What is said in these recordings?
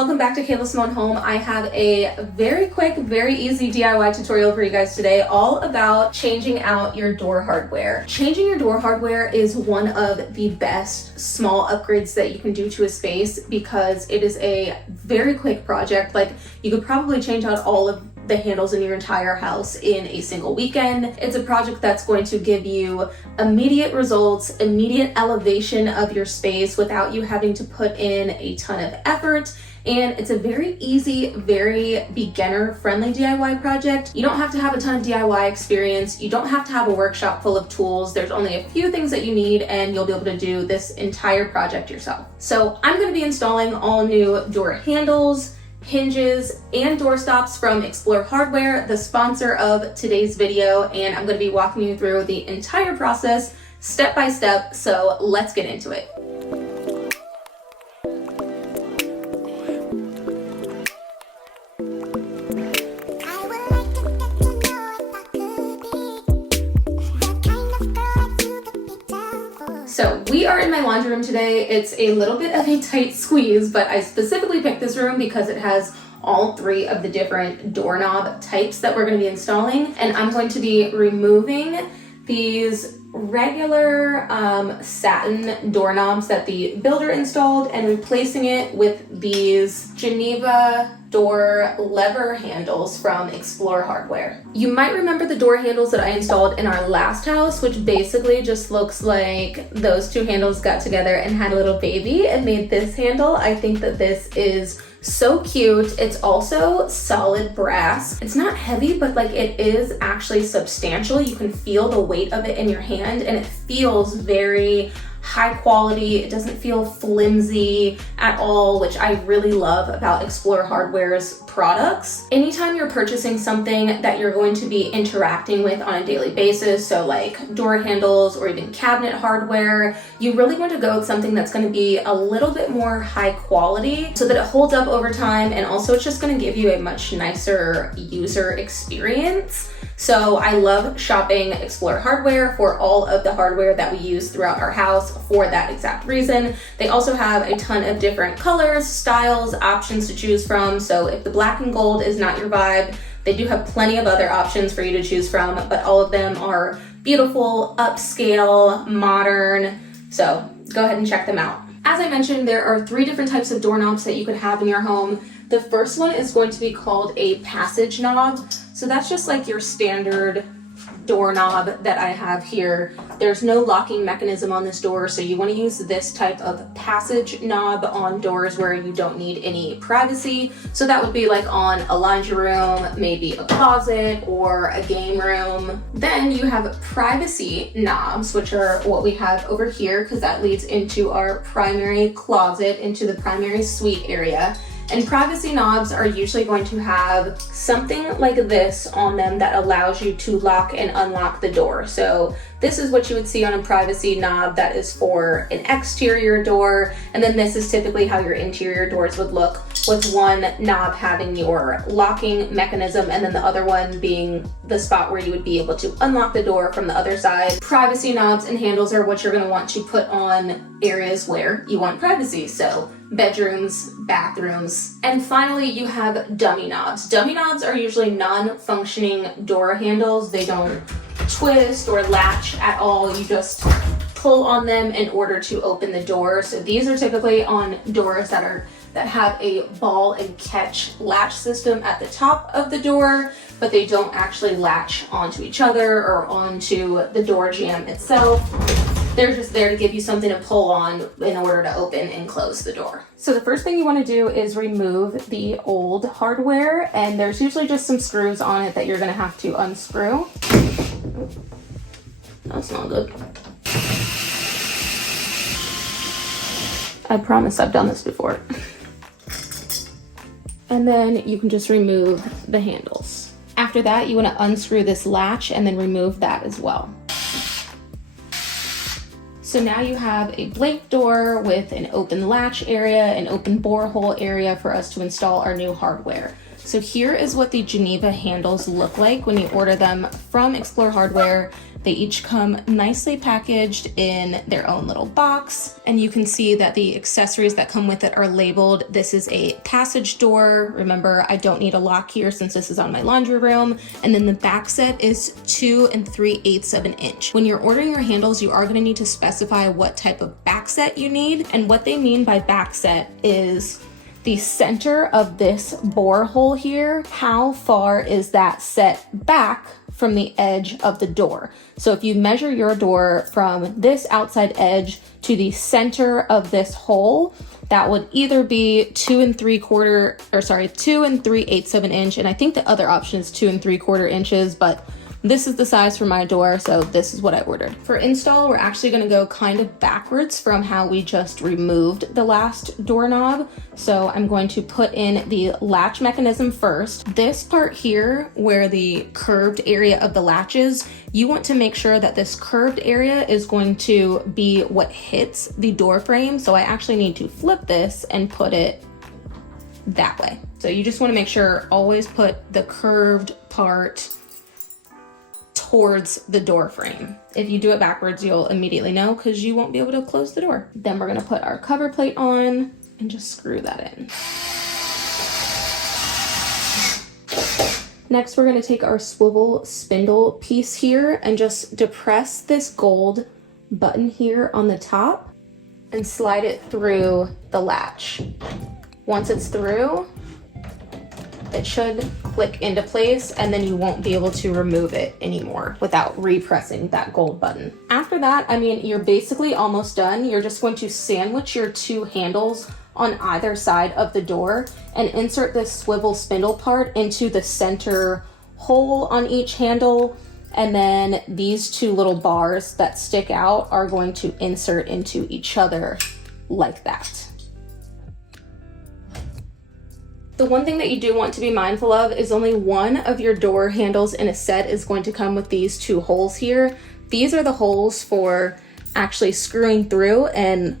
welcome back to Kayla Simone Home. I have a very quick, very easy DIY tutorial for you guys today, all about changing out your door hardware. Changing your door hardware is one of the best small upgrades that you can do to a space because it is a very quick project. Like, you could probably change out all of the handles in your entire house in a single weekend. It's a project that's going to give you immediate results, immediate elevation of your space without you having to put in a ton of effort. And it's a very easy, very beginner-friendly DIY project. You don't have to have a ton of DIY experience. You don't have to have a workshop full of tools. There's only a few things that you need and you'll be able to do this entire project yourself. So I'm going to be installing all new door handles, hinges, and doorstops from Explore Hardware, the sponsor of today's video, and I'm going to be walking you through the entire process step by step, so let's get into it. So we are in my laundry room today. It's a little bit of a tight squeeze, but I specifically picked this room because it has all three of the different doorknob types that we're going to be installing. And I'm going to be removing these regular satin doorknobs that the builder installed and replacing it with these Geneva door lever handles from Explore Hardware. You might remember the door handles that I installed in our last house, which basically just looks like those two handles got together and had a little baby and made this handle. I think that this is so cute. It's also solid brass. It's not heavy, but like it is actually substantial. You can feel the weight of it in your hand and it feels very high quality. It doesn't feel flimsy at all, which I really love about Explore Hardware's products. Anytime you're purchasing something that you're going to be interacting with on a daily basis, so like door handles or even cabinet hardware, you really want to go with something that's going to be a little bit more high quality so that it holds up over time, and also it's just going to give you a much nicer user experience. So I love shopping Explore Hardware for all of the hardware that we use throughout our house for that exact reason. They also have a ton of different colors, styles, options to choose from. So if the black and gold is not your vibe, they do have plenty of other options for you to choose from, but all of them are beautiful, upscale, modern. So go ahead and check them out. As I mentioned, there are three different types of doorknobs that you could have in your home. The first one is going to be called a passage knob. So that's just like your standard doorknob that I have here. There's no locking mechanism on this door, so you want to use this type of passage knob on doors where you don't need any privacy. So that would be like on a laundry room, maybe a closet or a game room. Then you have privacy knobs, which are what we have over here because that leads into our primary closet, into the primary suite area. And privacy knobs are usually going to have something like this on them that allows you to lock and unlock the door. So this is what you would see on a privacy knob that is for an exterior door. And then this is typically how your interior doors would look, with one knob having your locking mechanism and then the other one being the spot where you would be able to unlock the door from the other side. Privacy knobs and handles are what you're going to want to put on areas where you want privacy. So bedrooms, bathrooms. And finally, you have dummy knobs. Dummy knobs are usually non-functioning door handles. They don't twist or latch at all. You just pull on them in order to open the door. So these are typically on doors that have a ball and catch latch system at the top of the door, but they don't actually latch onto each other or onto the door jamb itself. They're just there to give you something to pull on in order to open and close the door. So the first thing you want to do is remove the old hardware, and there's usually just some screws on it that you're going to have to unscrew. That's not good. I promise I've done this before. And then you can just remove the handles. After that, you want to unscrew this latch and then remove that as well. So now you have a blank door with an open latch area, an open borehole area for us to install our new hardware. So here is what the Geneva handles look like when you order them from Explore Hardware. They each come nicely packaged in their own little box, and you can see that the accessories that come with it are labeled. This is a passage door. Remember, I don't need a lock here since this is on my laundry room. And then the back set is 2 3/8 of an inch. When you're ordering your handles, you are going to need to specify what type of back set you need. And what they mean by back set is the center of this bore hole here. How far is that set back from the edge of the door? So if you measure your door from this outside edge to the center of this hole, that would either be 2 3/8 of an inch. And I think the other option is 2 3/4 inches, but this is the size for my door, so this is what I ordered. For install, we're actually gonna go kind of backwards from how we just removed the last doorknob. So I'm going to put in the latch mechanism first. This part here, where the curved area of the latch is, you want to make sure that this curved area is going to be what hits the door frame. So I actually need to flip this and put it that way. So you just wanna make sure, always put the curved part towards the door frame. If you do it backwards, you'll immediately know because you won't be able to close the door. Then we're gonna put our cover plate on and just screw that in. Next, we're gonna take our swivel spindle piece here and just depress this gold button here on the top and slide it through the latch. Once it's through, it should click into place, and then you won't be able to remove it anymore without repressing that gold button. After that, I mean, you're basically almost done. You're just going to sandwich your 2 handles on either side of the door and insert this swivel spindle part into the center hole on each handle. And then these 2 little bars that stick out are going to insert into each other like that. The one thing that you do want to be mindful of is only one of your door handles in a set is going to come with these 2 holes here. These are the holes for actually screwing through and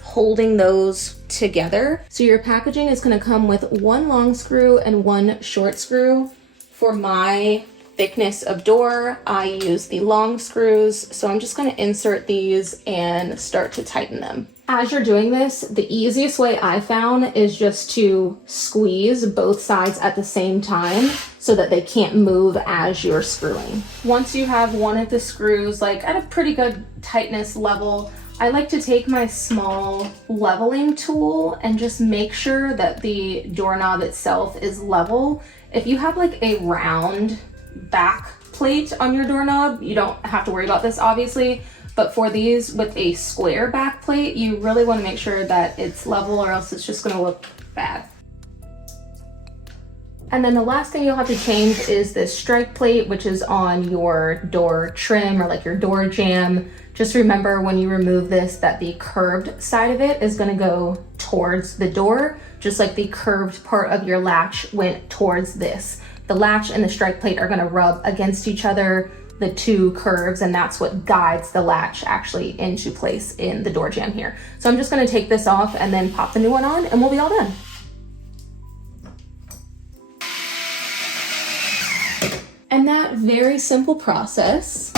holding those together. So your packaging is going to come with 1 long screw and 1 short screw. For my thickness of door, I use the long screws. So I'm just going to insert these and start to tighten them. As you're doing this, the easiest way I found is just to squeeze both sides at the same time so that they can't move as you're screwing. Once you have one of the screws like at a pretty good tightness level, I like to take my small leveling tool and just make sure that the doorknob itself is level. If you have like a round back plate on your doorknob, you don't have to worry about this obviously. But for these with a square back plate, you really want to make sure that it's level or else it's just going to look bad. And then the last thing you'll have to change is this strike plate, which is on your door trim or like your door jamb. Just remember when you remove this that the curved side of it is going to go towards the door, just like the curved part of your latch went towards this. The latch and the strike plate are going to rub against each other, the 2 curves, and that's what guides the latch actually into place in the door jamb here. So I'm just going to take this off and then pop the new one on and we'll be all done. And that very simple process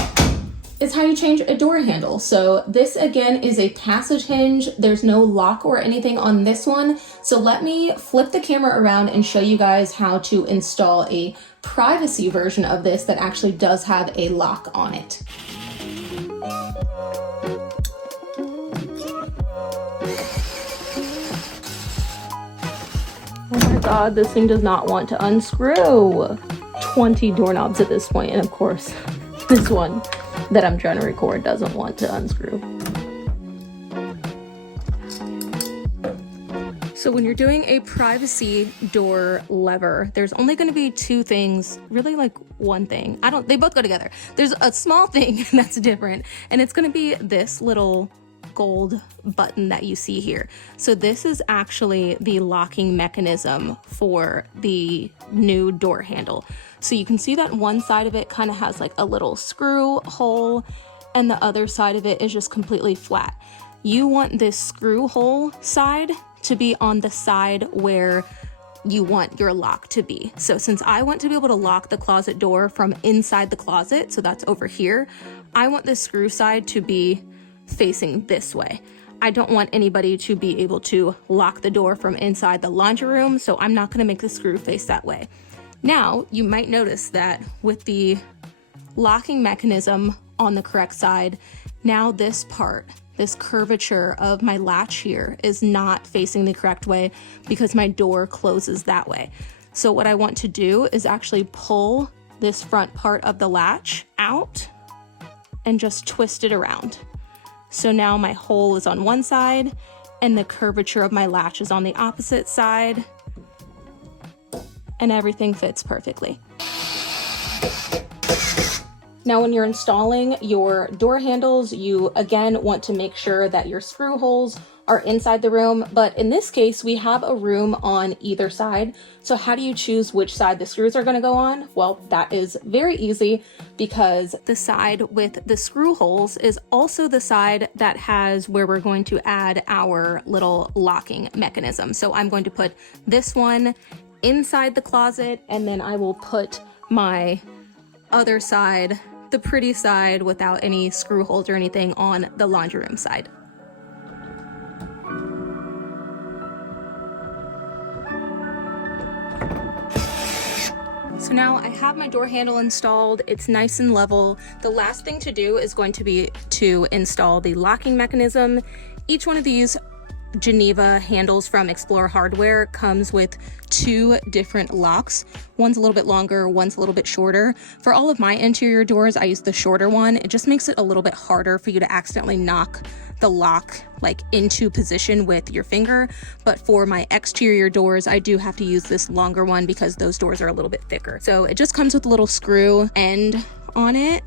is how you change a door handle. So this again is a passage hinge. There's no lock or anything on this one. So let me flip the camera around and show you guys how to install a privacy version of this that actually does have a lock on it. Oh my God, this thing does not want to unscrew. 20 doorknobs at this point, and of course, this one that I'm trying to record doesn't want to unscrew. So when you're doing a privacy door lever, there's only going to be 2 things, really like one thing. They both go together. There's a small thing that's different, and it's going to be this little gold button that you see here. So this is actually the locking mechanism for the new door handle. So you can see that one side of it kind of has like a little screw hole, and the other side of it is just completely flat. You want this screw hole side to be on the side where you want your lock to be. So since I want to be able to lock the closet door from inside the closet, so that's over here, I want the screw side to be facing this way. I don't want anybody to be able to lock the door from inside the laundry room, so I'm not gonna make the screw face that way. Now, you might notice that with the locking mechanism on the correct side, now this part, this curvature of my latch here is not facing the correct way because my door closes that way. So what I want to do is actually pull this front part of the latch out and just twist it around. So now my hole is on one side and the curvature of my latch is on the opposite side, and everything fits perfectly. Now, when you're installing your door handles, you again want to make sure that your screw holes are inside the room, but in this case, we have a room on either side. So how do you choose which side the screws are gonna go on? Well, that is very easy because the side with the screw holes is also the side that has where we're going to add our little locking mechanism. So I'm going to put this one inside the closet, and then I will put my other side, the pretty side without any screw holes or anything, on the laundry room side. So now I have my door handle installed. It's nice and level. The last thing to do is going to be to install the locking mechanism. Each one of these Geneva handles from Explore Hardware comes with 2 different locks. One's a little bit longer, one's a little bit shorter. For all of my interior doors, I use the shorter one. It just makes it a little bit harder for you to accidentally knock the lock like into position with your finger. But for my exterior doors, I do have to use this longer one because those doors are a little bit thicker. So it just comes with a little screw end on it.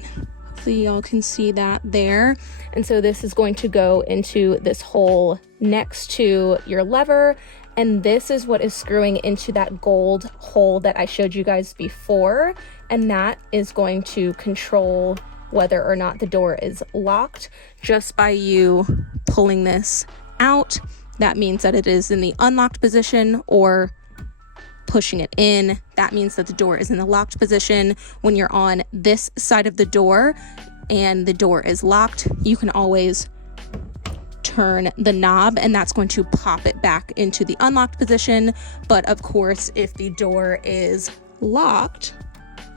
Hopefully y'all can see that there. And so this is going to go into this hole next to your lever, and this is what is screwing into that gold hole that I showed you guys before, and that is going to control whether or not the door is locked just by you pulling this out. That means that it is in the unlocked position, or pushing it in, that means that the door is in the locked position. When you're on this side of the door and the door is locked, you can always turn the knob and that's going to pop it back into the unlocked position. But of course, if the door is locked,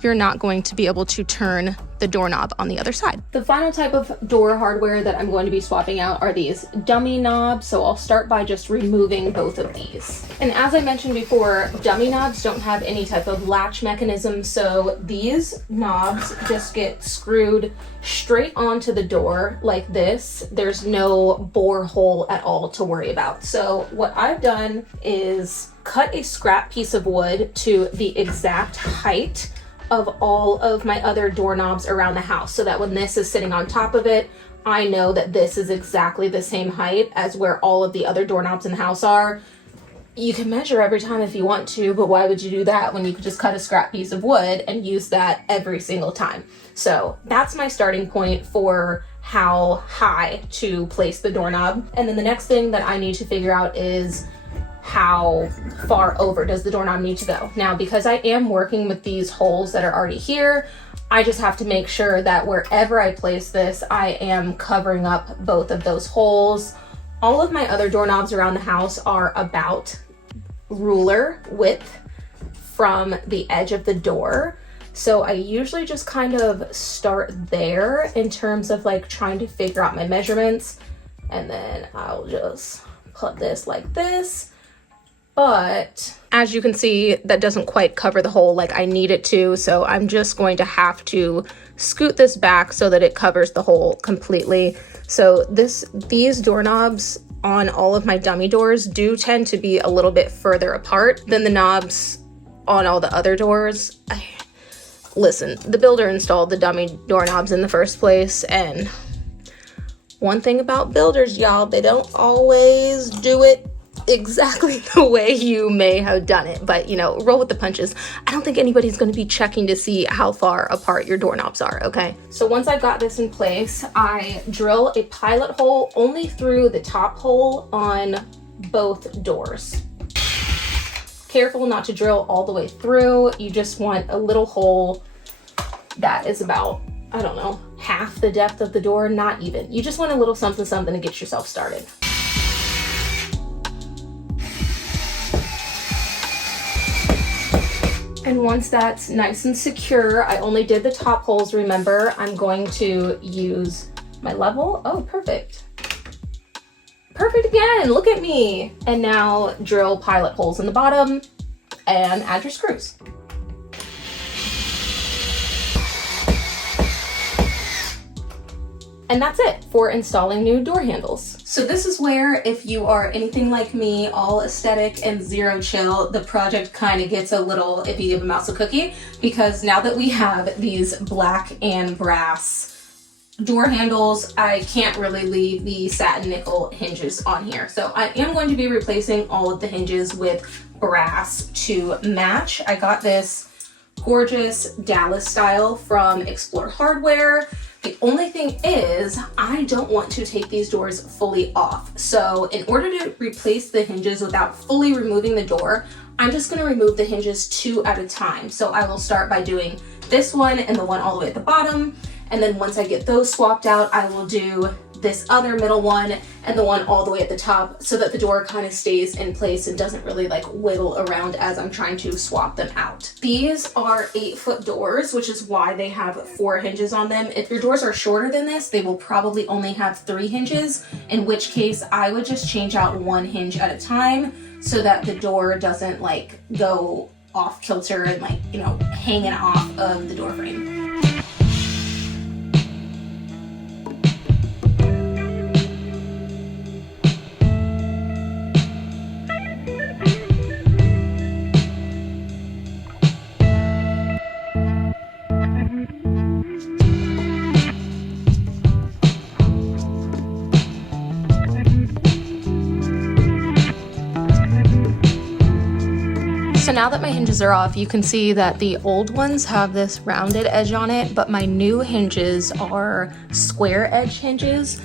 you're not going to be able to turn the doorknob on the other side. The final type of door hardware that I'm going to be swapping out are these dummy knobs. So I'll start by just removing both of these. And as I mentioned before, dummy knobs don't have any type of latch mechanism. So these knobs just get screwed straight onto the door like this. There's no bore hole at all to worry about. So what I've done is cut a scrap piece of wood to the exact height of all of my other doorknobs around the house, so that when this is sitting on top of it, I know that this is exactly the same height as where all of the other doorknobs in the house are. You can measure every time if you want to, but why would you do that when you could just cut a scrap piece of wood and use that every single time? So that's my starting point for how high to place the doorknob. And then the next thing that I need to figure out is how far over does the doorknob need to go. Now, because I am working with these holes that are already here, I just have to make sure that wherever I place this, I am covering up both of those holes. All of my other doorknobs around the house are about ruler width from the edge of the door. So I usually just kind of start there in terms of like trying to figure out my measurements. And then I'll just put this like this. But as you can see, that doesn't quite cover the hole like I need it to. So I'm just going to have to scoot this back so that it covers the hole completely. So these doorknobs on all of my dummy doors do tend to be a little bit further apart than the knobs on all the other doors. Listen, the builder installed the dummy doorknobs in the first place, and one thing about builders, y'all, they don't always do it exactly the way you may have done it, but you know, roll with the punches. I don't think anybody's going to be checking to see how far apart your doorknobs are, okay? So once I've got this in place, I drill a pilot hole only through the top hole on both doors. Careful not to drill all the way through. You just want a little hole that is about, I don't know, half the depth of the door, not even. You just want a little something something to get yourself started. And once that's nice and secure, I only did the top holes, remember. I'm going to use my level. Oh, perfect. Perfect again, look at me. And now drill pilot holes in the bottom and add your screws. And that's it for installing new door handles. So this is where, if you are anything like me, all aesthetic and zero chill, the project kind of gets a little, if you give a mouse a cookie, because now that we have these black and brass door handles, I can't really leave the satin nickel hinges on here. So I am going to be replacing all of the hinges with brass to match. I got this gorgeous Dallas style from Explore Hardware. The only thing is, I don't want to take these doors fully off. So in order to replace the hinges without fully removing the door, I'm just gonna remove the hinges 2 at a time. So I will start by doing this one and the one all the way at the bottom. And then once I get those swapped out, I will do this other middle one and the one all the way at the top, so that the door kind of stays in place and doesn't really like wiggle around as I'm trying to swap them out. These are 8-foot doors, which is why they have 4 hinges on them. If your doors are shorter than this, they will probably only have 3 hinges, in which case I would just change out 1 hinge at a time so that the door doesn't like go off kilter and like, you know, hanging off of the door frame. So now that my hinges are off, you can see that the old ones have this rounded edge on it, but my new hinges are square edge hinges,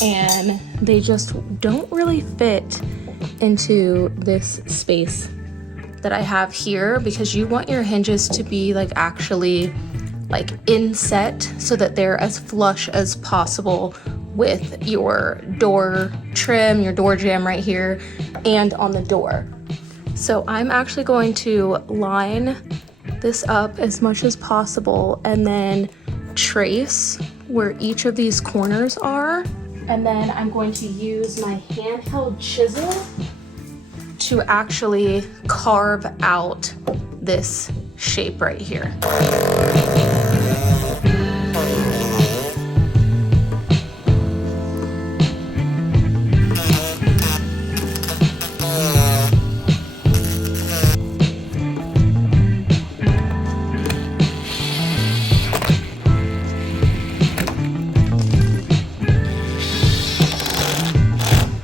and they just don't really fit into this space that I have here, because you want your hinges to be like actually like inset so that they're as flush as possible with your door trim, your door jamb right here, and on the door. So I'm actually going to line this up as much as possible and then trace where each of these corners are. And then I'm going to use my handheld chisel to actually carve out this shape right here.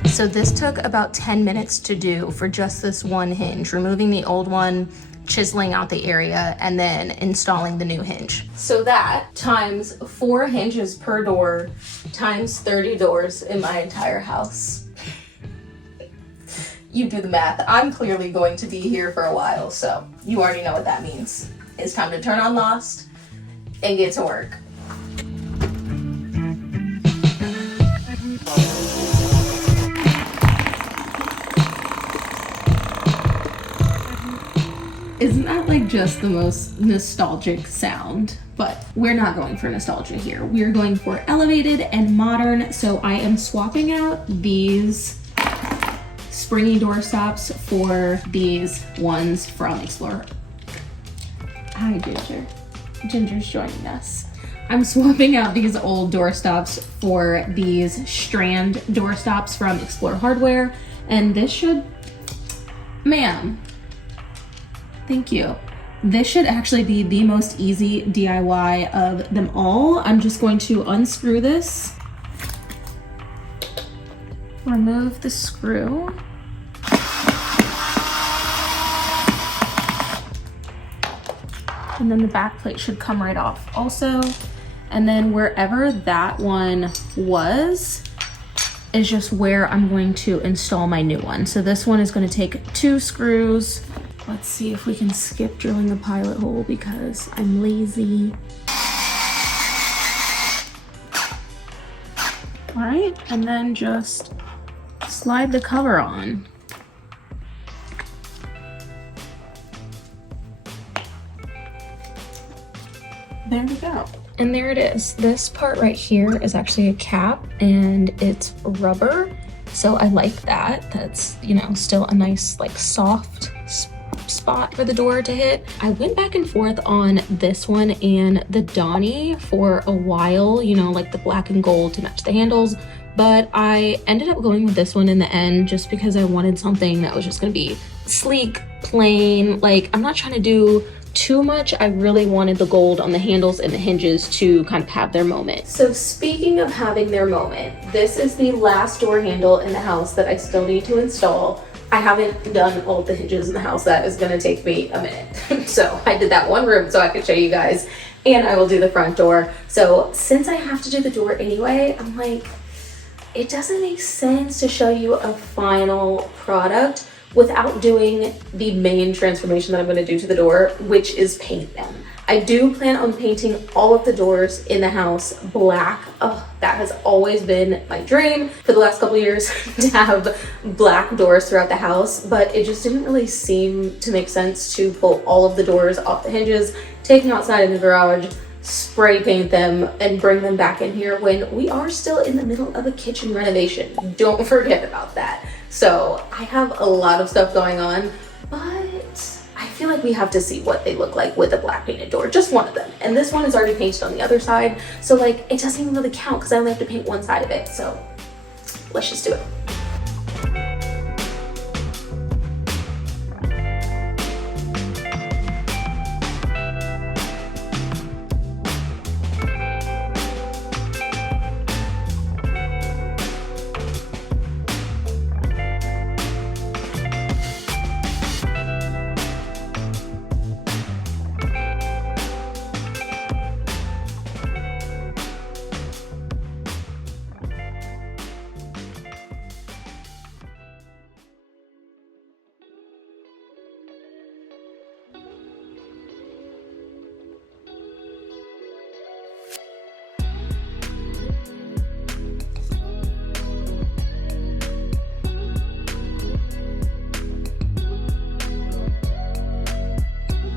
So this took about 10 minutes to do for just this one hinge, removing the old one, chiseling out the area, and then installing the new hinge. So that times 4 hinges per door times 30 doors in my entire house. You do the math. I'm clearly going to be here for a while, so you already know what that means. It's time to turn on Lost and get to work. Isn't that like just the most nostalgic sound? But we're not going for nostalgia here. We're going for elevated and modern. So I am swapping out these springy doorstops for these ones from Explorer. Hi, Ginger. Ginger's joining us. I'm swapping out these old doorstops for these strand doorstops from Explore Hardware. And this should, ma'am, thank you. This should actually be the most easy DIY of them all. I'm just going to unscrew this, remove the screw, and then the back plate should come right off also. And then wherever that one was is just where I'm going to install my new one. So this one is going to take 2 screws Let's see if we can skip drilling the pilot hole because I'm lazy. All right, and then just slide the cover on. There we go. And there it is. This part right here is actually a cap and it's rubber. So I like that. That's, you know, still a nice like soft spot for the door to hit. I went back and forth on this one and the Donnie for a while, you know, like the black and gold to match the handles. But I ended up going with this one in the end just because I wanted something that was just gonna be sleek, plain. Like, I'm not trying to do too much. I really wanted the gold on the handles and the hinges to kind of have their moment. So speaking of having their moment, this is the last door handle in the house that I still need to install. I haven't done all of the hinges in the house. That is gonna take me a minute. So I did that one room so I could show you guys, and I will do the front door. So since I have to do the door anyway, I'm like, it doesn't make sense to show you a final product without doing the main transformation that I'm gonna do to the door, which is paint them. I do plan on painting all of the doors in the house black. Oh, that has always been my dream for the last couple of years to have black doors throughout the house, but it just didn't really seem to make sense to pull all of the doors off the hinges, take them outside in the garage, spray paint them, and bring them back in here when we are still in the middle of a kitchen renovation. Don't forget about that. So I have a lot of stuff going on, but I feel like we have to see what they look like with a black painted door, just one of them. And this one is already painted on the other side, so like it doesn't even really count because I only have to paint one side of it. So let's just do it.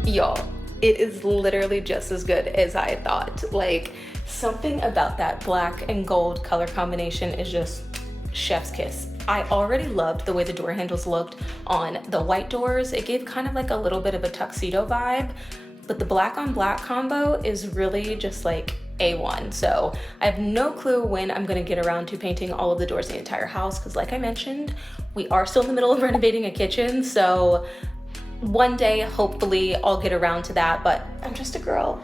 Y'all, it is literally just as good as I thought. Like, something about that black and gold color combination is just chef's kiss. I already loved the way the door handles looked on the white doors. It gave kind of like a little bit of a tuxedo vibe, but the black on black combo is really just like A1. So I have no clue when I'm gonna get around to painting all of the doors in the entire house, because like I mentioned, we are still in the middle of renovating a kitchen, so one day, hopefully, I'll get around to that, but I'm just a girl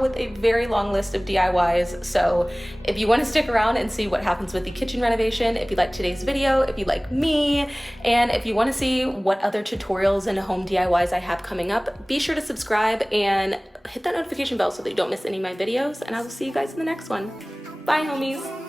with a very long list of DIYs. So if you want to stick around and see what happens with the kitchen renovation, if you like today's video, if you like me, and if you want to see what other tutorials and home DIYs I have coming up, be sure to subscribe and hit that notification bell so that you don't miss any of my videos, and I will see you guys in the next one. Bye, homies.